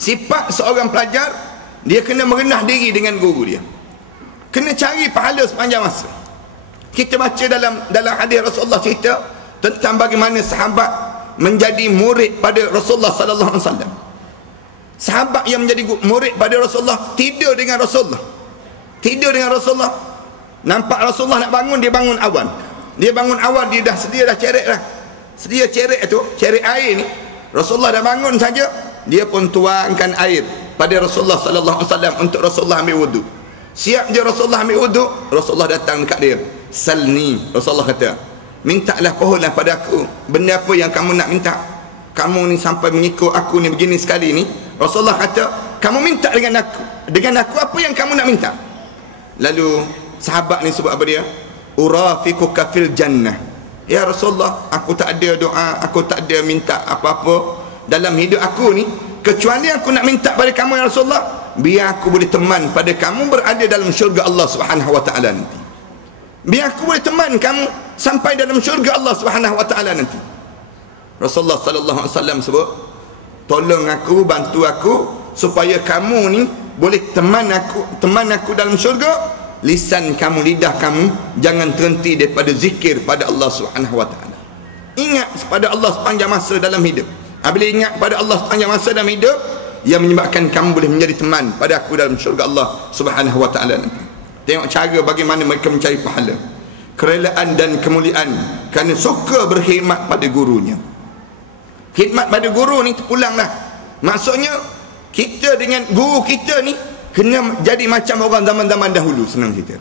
Sifat seorang pelajar, dia kena merendah diri dengan guru dia, kena cari pahala sepanjang masa. Kita baca dalam hadis Rasulullah cerita tentang bagaimana sahabat menjadi murid pada Rasulullah sallallahu alaihi wasallam. Sahabat yang menjadi murid pada Rasulullah tidur dengan Rasulullah. Tidur dengan Rasulullah. Nampak Rasulullah nak bangun, dia bangun awal. Dia bangun awal, dia dah sedia dah cerek dah. Sedia cerek tu, cerek air ni. Rasulullah dah bangun saja, dia pun tuangkan air pada Rasulullah sallallahu alaihi wasallam untuk Rasulullah ambil wuduk. Siap je Rasulullah ambil wuduk, Rasulullah datang dekat dia. Salni, Rasulullah kata, mintalah, pohonlah pada aku benda apa yang kamu nak minta. Kamu ni sampai mengikut aku ni begini sekali ni. Rasulullah kata, kamu minta dengan aku apa yang kamu nak minta. Lalu sahabat ni sebut apa dia? Urafiquka fil jannah. Ya Rasulullah, aku tak ada doa, aku tak ada minta apa-apa dalam hidup aku ni, kecuali aku nak minta pada kamu ya Rasulullah, biar aku boleh teman pada kamu berada dalam syurga Allah Subhanahu wa taala nanti. Biar aku boleh teman kamu sampai dalam syurga Allah Subhanahu wa taala nanti. Rasulullah sallallahu alaihi wasallam sebut, tolong aku, bantu aku supaya kamu ni boleh teman aku dalam syurga. Lisan kamu, lidah kamu jangan terhenti daripada zikir pada Allah Subhanahu wa taala. Ingat pada Allah sepanjang masa dalam hidup. Apabila ingat pada Allah sepanjang masa dalam hidup, yang menyebabkan kamu boleh menjadi teman pada aku dalam syurga Allah Subhanahu wa taala nanti. Tengok cara bagaimana mereka mencari pahala, kerelaan dan kemuliaan kerana suka berkhidmat pada gurunya. Khidmat pada guru ni terpulanglah. Maksudnya kita dengan guru kita ni kena jadi macam orang zaman-zaman dahulu. Senang cerita,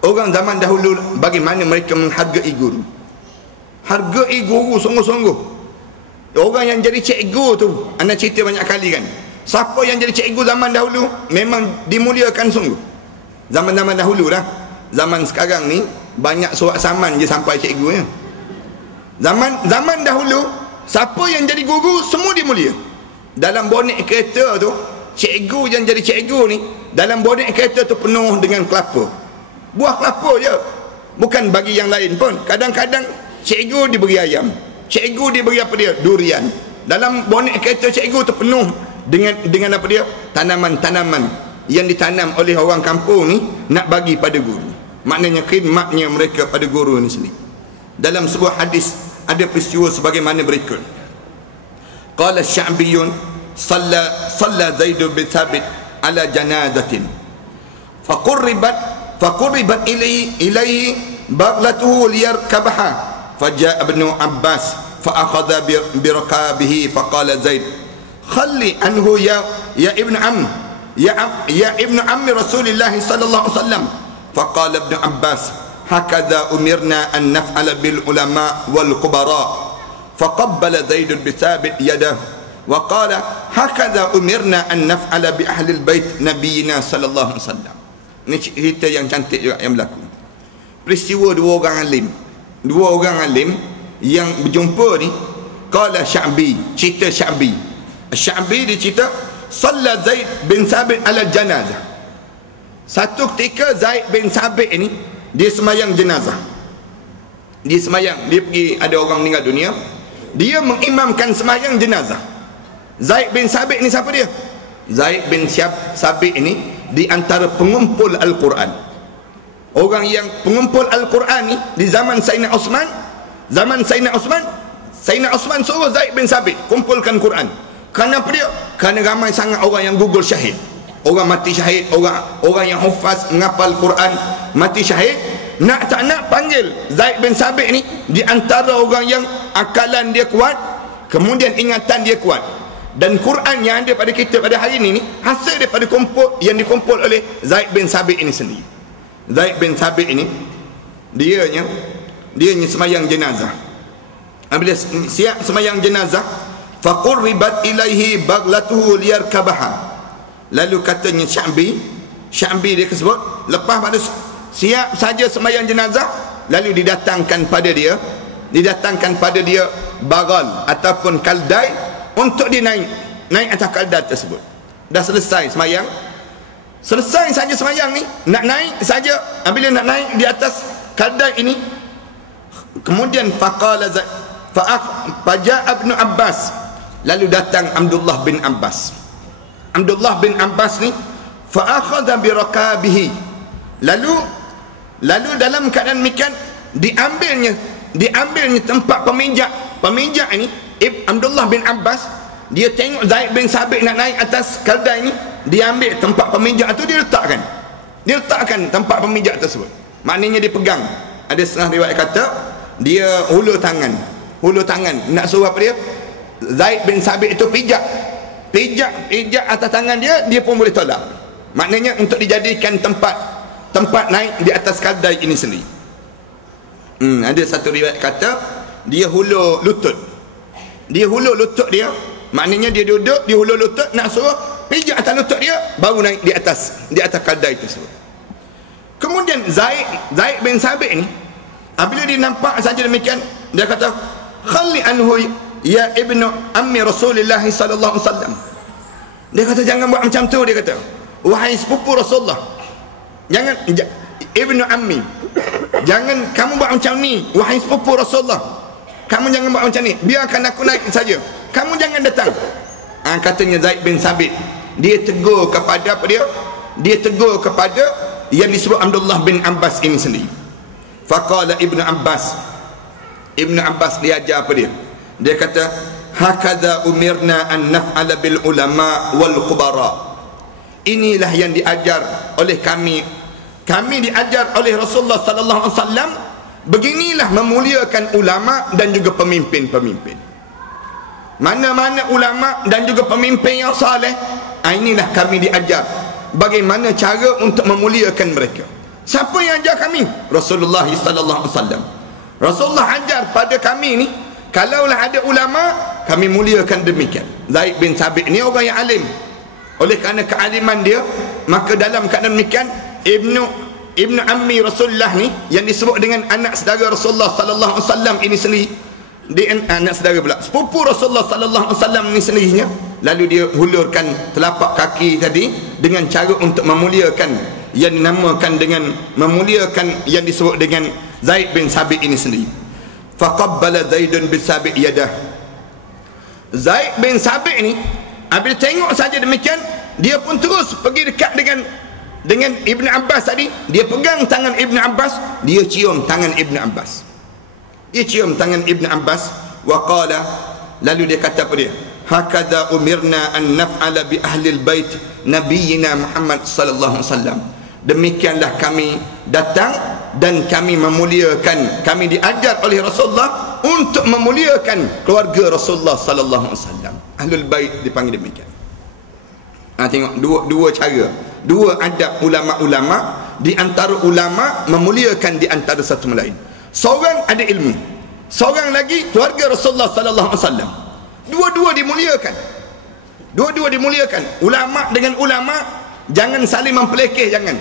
orang zaman dahulu bagaimana mereka menghargai guru. Hargai guru sungguh-sungguh. Orang yang jadi cikgu tu, anda cerita banyak kali kan, siapa yang jadi cikgu zaman dahulu memang dimuliakan sungguh. Zaman-zaman dahulu lah. Zaman sekarang ni banyak surat saman je sampai cikgu ya. Zaman dahulu, siapa yang jadi guru semua dimulia. Dalam bonek kereta tu, cikgu yang jadi cikgu ni, dalam bonek kereta tu penuh dengan kelapa. Buah kelapa je, bukan bagi yang lain pun. Kadang-kadang cikgu diberi ayam, cikgu diberi apa dia? Durian. Dalam bonek kereta cikgu tu penuh dengan apa dia? Tanaman-tanaman yang ditanam oleh orang kampung ni nak bagi pada guru. Maknanya khidmatnya mereka pada guru ni sendiri. Dalam sebuah hadis ada peristiwa sebagaimana berikut. Qala Sya'biyun salla Zaid bin Thabit ala janazatin faqurribat ilayhi baghlatuhu liyarkabaha faja'a ibnu Abbas fa'akhadha birakabihi faqala Zaid khalli anhu ya ibnu ibnu ammi Rasulillah sallallahu alaihi wasallam faqala ibnu Abbas hakadha umirna an naf'ala bil ulama wal kubara faqabbala Zaid bin Thabit yadahu wa qala hakadha umirna an naf'ala bi ahli al-bait nabiyina sallallahu alaihi wasallam. Ini cerita yang cantik juga yang berlaku. Peristiwa dua orang alim yang berjumpa ni. Qala Sya'bi, cerita Sya'bi dia cerita salla Zaid bin Thabit ala janazah. Satu ketika Zaid bin Thabit ni dia semayang jenazah. Dia pergi, ada orang meninggal dunia, dia mengimamkan semayang jenazah. Zaid bin Thabit ni siapa dia? Zaid bin Thabit ini di antara pengumpul Al-Quran. Orang yang pengumpul Al-Quran ni di zaman Sayyidina Osman. Sayyidina Osman suruh Zaid bin Thabit kumpulkan Quran. Kenapa dia? Kerana ramai sangat orang yang gugur syahid. Orang mati syahid, orang yang hufaz menghafal Quran mati syahid. Nak tak nak panggil Zaid bin Thabit ni di antara orang yang akalan dia kuat, kemudian ingatan dia kuat. Dan Quran yang ada pada kita pada hari ini hasil daripada yang dikumpul oleh Zaid bin Thabit ini sendiri. Zaid bin Thabit ini dia semayang jenazah. Bila siap semayang jenazah, faqurribat ilaihi baghlatuhu liyarkabaha. Lalu katanya Sya'bi dia sebut, lepas pada siap saja semayang jenazah, lalu didatangkan pada dia bagal ataupun kaldai untuk dia naik atas kaldai tersebut. Dah selesai semayang, selesai saja semayang ni, nak naik saja. Bila nak naik di atas kaldai ini, kemudian faqala faja'a ibnu Abbas, lalu datang Abdullah bin Abbas. Abdullah bin Abbas ni, fa akhadha bi rakabihi, lalu dalam keadaan demikian diambilnya tempat pemijak ni. Abdullah bin Abbas dia tengok Zaid bin Sabit nak naik atas keldai ni, dia ambil tempat pemijak tu, dia letakkan tempat pemijak tersebut, maknanya dia pegang. Ada setengah riwayat kata dia hulur tangan nak suruh apa dia, Zaid bin Sabit itu pijak atas tangan dia pun boleh tolak, maknanya untuk dijadikan tempat naik di atas keldai ini sendiri. Ada satu riwayat kata dia hulur lutut dia, maknanya dia duduk, dia hulur lutut, nak suruh pijak atas lutut dia, baru naik di atas keldai tersebut. Kemudian Zaid bin Sabit ni, apabila dia nampak saja demikian, dia kata, khalli anhu ya ibnu ammi Rasulullah sallallahu alaihi wasallam. Dia kata, jangan buat macam tu, dia kata, wahai sepupu Rasulullah, jangan, ibnu ammi, jangan kamu buat macam ni, wahai sepupu Rasulullah, kamu jangan buat macam ni, biarkan aku naik saja, kamu jangan datang. Katanya Zaid bin Sabit, dia tegur kepada apa dia? Dia tegur kepada yang disebut Abdullah bin Abbas ini sendiri. Faqala Ibnu Abbas dia ajar apa dia? Dia kata, hakadha umirna an naf'ala bil ulama wal qubara. Inilah yang diajar oleh kami diajar oleh Rasulullah sallallahu alaihi wasallam. Beginilah memuliakan ulama dan juga pemimpin-pemimpin. Mana-mana ulama dan juga pemimpin yang saleh, inilah kami diajar bagaimana cara untuk memuliakan mereka. Siapa yang ajar kami? Rasulullah sallallahu alaihi wasallam. Rasulullah ajar pada kami ni, kalaulah ada ulama, kami muliakan demikian. Zaid bin Sabit ni orang yang alim. Oleh kerana kealiman dia, maka dalam keadaan demikian, Ibnu ammi Rasulullah ni, yang disebut dengan anak saudara Rasulullah sallallahu alaihi wasallam ini sendiri, dia anak saudara pula, sepupu Rasulullah sallallahu alaihi wasallam ini sendirinya, lalu dia hulurkan telapak kaki tadi dengan cara untuk memuliakan, yang dinamakan dengan memuliakan yang disebut dengan Zaid bin Sabit ini sendiri. Faqabbala Zaidun bin Sabit yadah. Zaid bin Sabit ni, apabila tengok saja demikian, dia pun terus pergi dekat dengan Ibn Abbas tadi. Dia pegang tangan Ibn Abbas, dia cium tangan Ibn Abbas. Wa qala, lalu dia kata apa dia? Hakadha umirna an naf'ala bi ahli al-bait nabiyina Muhammad sallallahu alaihi wasallam. Demikianlah kami datang dan kami memuliakan, kami diajar oleh Rasulullah untuk memuliakan keluarga Rasulullah sallallahu alaihi wasallam. Ahlul bait dipanggil demikian. Tengok dua cara, dua adab ulama-ulama. Di antara ulama memuliakan di antara satu sama lain. Seorang ada ilmu, seorang lagi keluarga Rasulullah sallallahu alaihi wasallam. Dua-dua dimuliakan. Ulama dengan ulama, jangan saling mempelekeh, jangan.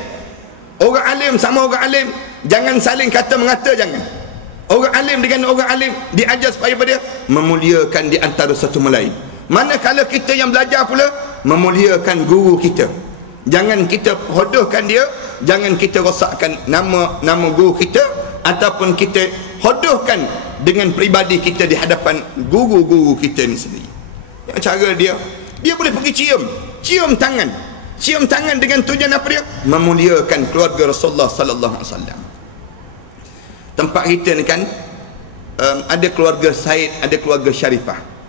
Orang alim sama orang alim, jangan saling kata mengata, jangan. Orang alim dengan orang alim diajar supaya dia memuliakan di antara satu sama lain. Manakala kita yang belajar pula memuliakan guru kita, jangan kita hodohkan dia, jangan kita rosakkan nama guru kita, ataupun kita hodohkan dengan peribadi kita di hadapan guru-guru kita ni sendiri. Yang cara dia boleh pergi cium tangan dengan tujuan apa dia? Memuliakan keluarga Rasulullah sallallahu alaihi wasallam. Tempat kita ni kan, ada keluarga Said, ada keluarga Syarifah.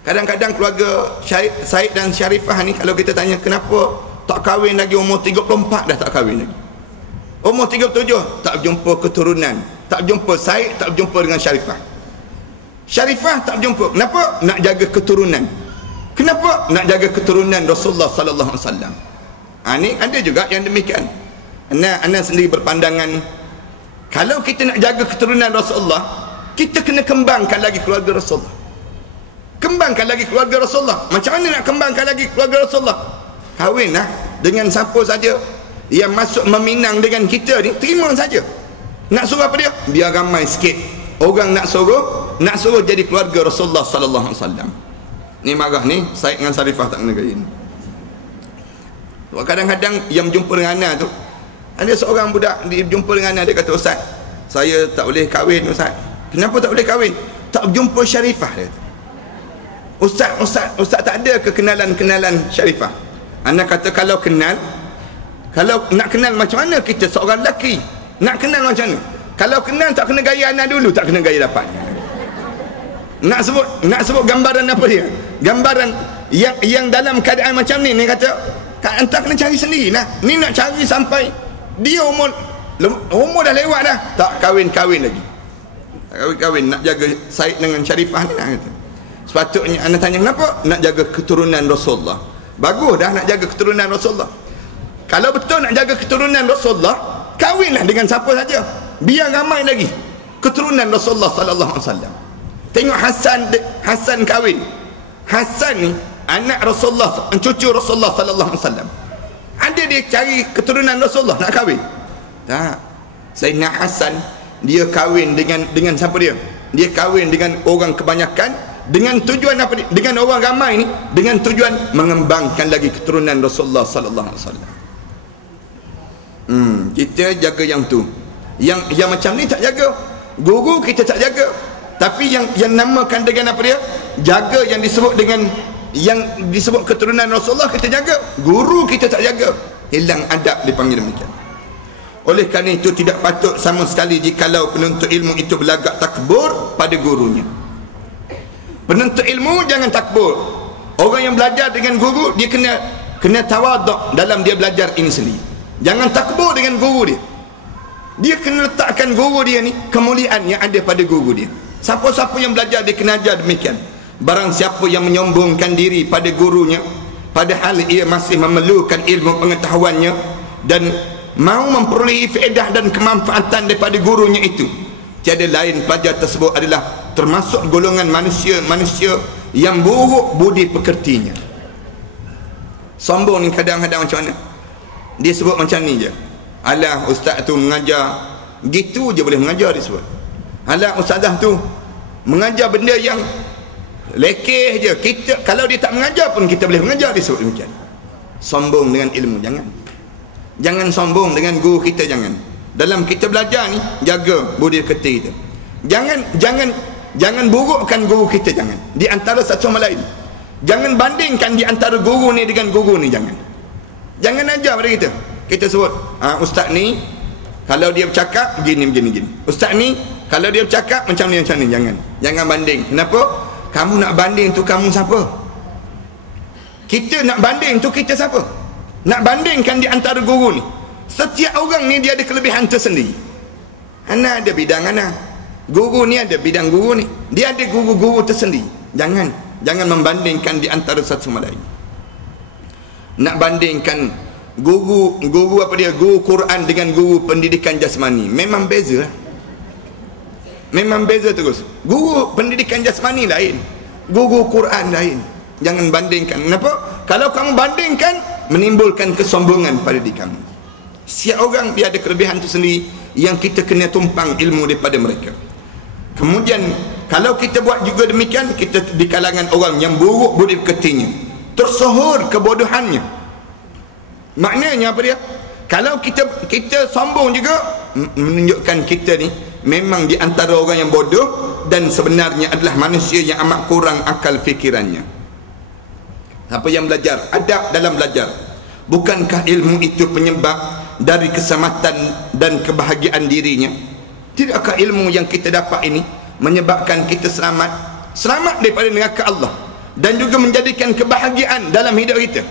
Kadang-kadang keluarga Said dan Syarifah ni, kalau kita tanya kenapa tak kahwin lagi, umur 34 dah tak kahwin lagi, umur 37 tak jumpa keturunan, tak jumpa Said, tak jumpa dengan Syarifah. Syarifah tak jumpa, kenapa? Nak jaga keturunan. Kenapa? Nak jaga keturunan Rasulullah sallallahu alaihi wasallam. Ni ada juga yang demikian. Ana sendiri berpandangan, kalau kita nak jaga keturunan Rasulullah, kita kena kembangkan lagi keluarga Rasulullah. Kembangkan lagi keluarga Rasulullah. Macam mana nak kembangkan lagi keluarga Rasulullah? Kahwinlah dengan siapa saja yang masuk meminang dengan kita ni, terima saja. Nak suruh apa dia? Biar ramai sikit orang nak suruh jadi keluarga Rasulullah sallallahu alaihi wasallam. Ni marah ni, Said dengan Syarifah tak kena kahwin. Kadang-kadang yang berjumpa dengan Ana tu, ada seorang budak dia berjumpa dengan Ana, dia kata, Ustaz, saya tak boleh kahwin Ustaz. Kenapa tak boleh kahwin? Tak berjumpa Syarifah dia. Ustaz tak ada kekenalan syarifah. Anda kata kalau nak kenal macam mana kita seorang lelaki? Nak kenal macam mana? Kalau kenal tak kena gaya anak dulu, tak kena gaya dapat. Nak sebut gambaran apa dia? Gambaran yang dalam keadaan macam ni kata, anda kena cari sendiri lah. Ni nak cari sampai dia umur dah lewat dah, tak kahwin lagi. Kahwin nak jaga Said dengan Syarifah ni nak kata. Sepatutnya anda tanya kenapa? Nak jaga keturunan Rasulullah. Bagus dah nak jaga keturunan Rasulullah. Kalau betul nak jaga keturunan Rasulullah, kahwinlah dengan siapa saja. Biar ramai lagi keturunan Rasulullah sallallahu alaihi wasallam. Tengok Hasan kahwin. Hasan ni anak Rasulullah, cucu Rasulullah sallallahu alaihi wasallam. Ada dia cari keturunan Rasulullah nak kahwin? Tak. Sayyidina Hasan dia kahwin dengan siapa dia? Dia kahwin dengan orang kebanyakan dengan tujuan apa ni? Dengan orang ramai ni dengan tujuan mengembangkan lagi keturunan Rasulullah sallallahu alaihi wasallam. Kita jaga yang tu. Yang macam ni tak jaga. Guru kita tak jaga. Tapi yang namakan dengan apa dia? Jaga yang disebut dengan yang disebut keturunan Rasulullah kita jaga. Guru kita tak jaga. Hilang adab dipanggil demikian. Oleh kerana itu tidak patut sama sekali jikalau penuntut ilmu itu berlagak takbur pada gurunya. Penuntut ilmu jangan takbur. Orang yang belajar dengan guru dia kena tawaduk dalam dia belajar ini sendiri. Jangan takbur dengan guru dia. Dia kena letakkan guru dia ni kemuliaan yang ada pada guru dia. Siapa-siapa yang belajar dia kena ajar demikian. Barang siapa yang menyombongkan diri pada gurunya padahal ia masih memerlukan ilmu pengetahuannya dan mau memperolehi faedah dan kemanfaatan daripada gurunya itu, tiada lain pelajar tersebut adalah termasuk golongan manusia yang buruk budi pekertinya. Sombong ni kadang-kadang macam mana? Dia sebut macam ni je. Alah ustaz tu mengajar gitu je boleh mengajar, dia sebut. Alah ustazah tu mengajar benda yang lekeh je. Kita kalau dia tak mengajar pun kita boleh mengajar, dia sebut demikian. Sombong dengan ilmu jangan sombong dengan guru kita, jangan. Dalam kita belajar ni jaga budi pekerti kita. Jangan burukkan guru kita, jangan. Di antara satu sama lain. Jangan bandingkan di antara guru ni dengan guru ni, jangan. Jangan ajar pada kita. Kita sebut, ustaz ni kalau dia bercakap gini. Ustaz ni kalau dia bercakap macam ni. Jangan banding. Kenapa? Kamu nak banding tu kamu siapa? Kita nak banding tu kita siapa? Nak bandingkan di antara guru ni. Setiap orang ni dia ada kelebihan tersendiri. Ana ada bidang ana. Guru ni ada bidang guru ni. Dia ada guru-guru tersendiri. Jangan membandingkan di antara satu sama lain. Nak bandingkan guru apa dia? Guru Quran dengan guru pendidikan jasmani. Memang beza. Memang beza terus. Guru pendidikan jasmani lain, guru Quran lain. Jangan bandingkan. Kenapa? Kalau kamu bandingkan menimbulkan kesombongan pada diri kamu. Setiap orang dia ada kelebihan tersendiri yang kita kena tumpang ilmu daripada mereka. Kemudian kalau kita buat juga demikian, kita di kalangan orang yang buruk budi pekertinya, tersohor kebodohannya. Maknanya apa dia? Kalau kita sombong juga, menunjukkan kita ni memang di antara orang yang bodoh dan sebenarnya adalah manusia yang amat kurang akal fikirannya. Apa yang belajar? Adab dalam belajar. Bukankah ilmu itu penyebab dari keselamatan dan kebahagiaan dirinya? Tidakkah ilmu yang kita dapat ini menyebabkan kita selamat daripada neraka Allah dan juga menjadikan kebahagiaan dalam hidup kita?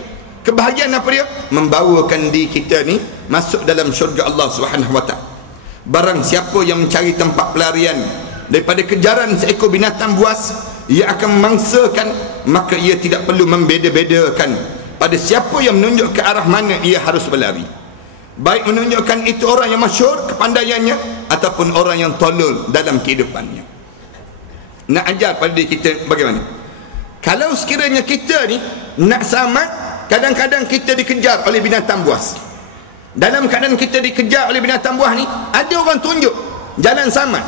Kebahagiaan apa dia? Membawakan diri kita ni masuk dalam syurga Allah Subhanahu wa taala. Barang siapa yang mencari tempat pelarian daripada kejaran seekor binatang buas, ia akan memangsakan, maka ia tidak perlu membeda-bedakan pada siapa yang menunjuk ke arah mana ia harus berlari. Baik menunjukkan itu orang yang masyhur kepandaiannya ataupun orang yang tolol dalam kehidupannya. Nak ajar pada diri kita bagaimana? Kalau sekiranya kita ni nak selamat, kadang-kadang kita dikejar oleh binatang buas. Dalam keadaan kita dikejar oleh binatang buas ni, ada orang tunjuk jalan selamat.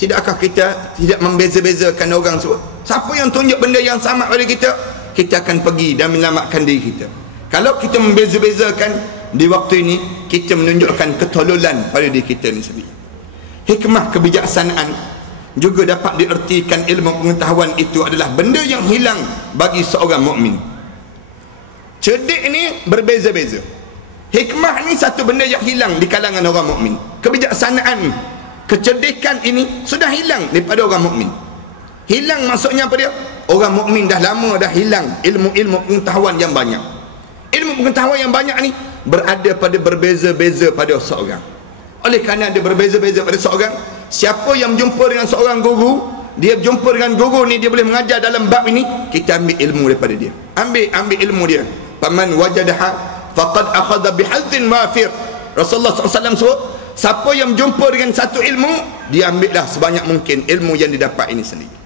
Tidakkah kita tidak membeza-bezakan orang semua? Siapa yang tunjuk benda yang selamat pada kita, kita akan pergi dan menyelamatkan diri kita. Kalau kita membeza-bezakan, di waktu ini kita menunjukkan ketololan pada diri kita ni sendiri. Hikmah kebijaksanaan juga dapat diertikan ilmu pengetahuan itu adalah benda yang hilang bagi seorang mukmin. Cerdik ni berbeza-beza. Hikmah ni satu benda yang hilang di kalangan orang mukmin. Kebijaksanaan, kecerdikan ini sudah hilang daripada orang mukmin. Hilang maksudnya apa dia? Orang mukmin dah lama dah hilang ilmu-ilmu pengetahuan yang banyak. Ilmu pengetahuan yang banyak ni berada pada berbeza-beza pada seorang. Oleh kerana dia berbeza-beza pada seorang, siapa yang jumpa dengan seorang guru, dia jumpa dengan guru ni, dia boleh mengajar dalam bab ini, kita ambil ilmu daripada dia. Ambil ilmu dia. Faman wajadaha faqad akhadha bihadzin wafir. Rasulullah SAW sebut, siapa yang jumpa dengan satu ilmu, dia ambillah sebanyak mungkin ilmu yang didapat ini sendiri.